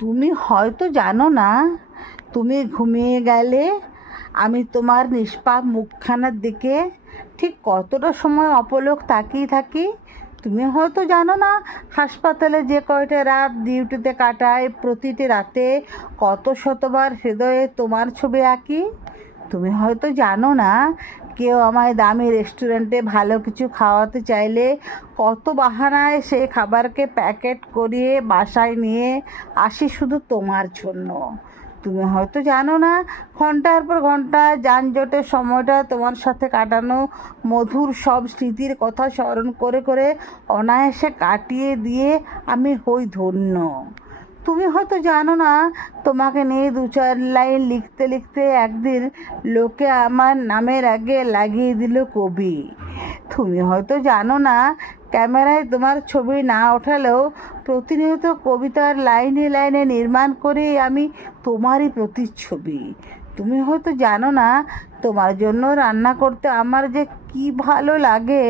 তুমি হয়তো জানো না, তুমি ঘুমিয়ে গেলে আমি তোমার নিষ্পাপ মুখখানার দিকে ঠিক কতটা সময় অপলক তাকিয়ে থাকি। তুমি হয়তো জানো না, হাসপাতালে যে কয়টা রাত ডিউটিতে কাটায়, প্রতিটি রাতে কত শতবার হৃদয়ে তোমার ছবি আঁকি। তুমি হয়তো জানো না, কেউ আমায় দামি রেস্টুরেন্টে ভালো কিছু খাওয়াতে চাইলে কত বাহানায় সেই খাবারকে প্যাকেট করিয়ে বাসায় নিয়ে আসি শুধু তোমার জন্য। তুমি হয়তো জানো না, ঘন্টার পর ঘন্টা যানজটের সময়টা তোমার সাথে কাটানো মধুর সব স্মৃতির কথা স্মরণ করে করে অনায়াসে কাটিয়ে দিয়ে আমি হই ধন্য। তুমি হয়তো জানো না, তোমাকে নিয়ে দু চার লাইন লিখতে লিখতে একদিন লোকে আমার নামের আগে লাগিয়ে দিল কবি। তুমি হয়তো জানো না, ক্যামেরায় তোমার ছবি না ওঠালেও প্রতিনিয়ত কবিতার লাইনে লাইনে নির্মাণ করে আমি তোমারই প্রতিচ্ছবি। তুমি হয়তো জানো না, তোমার জন্য রান্না করতে আমার যে কি ভালো লাগে।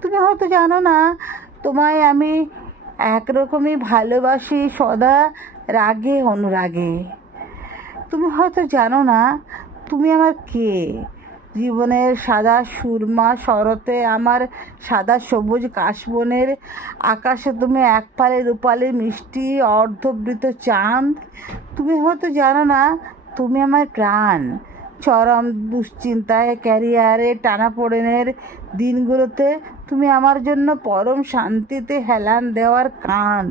তুমি হয়তো জানো না, তোমায় আমি একরকমই ভালোবাসি সদা, রাগে অনুরাগে। তুমি হয়তো জানো না, তুমি আমার কে। জীবনের সাদা সুরমা শরতে আমার সাদা সবুজ কাশবনের আকাশে তুমি এক ফালি রূপালি মিষ্টি অর্ধবৃত চাঁদ। তুমি হয়তো জানো না, তুমি আমার প্রাণ। চরম দুশ্চিন্তায়, ক্যারিয়ারে টানাপোড়েনের দিনগুলোতে তুমি আমার জন্য পরম শান্তিতে হেলান দেওয়ার কাঁধ।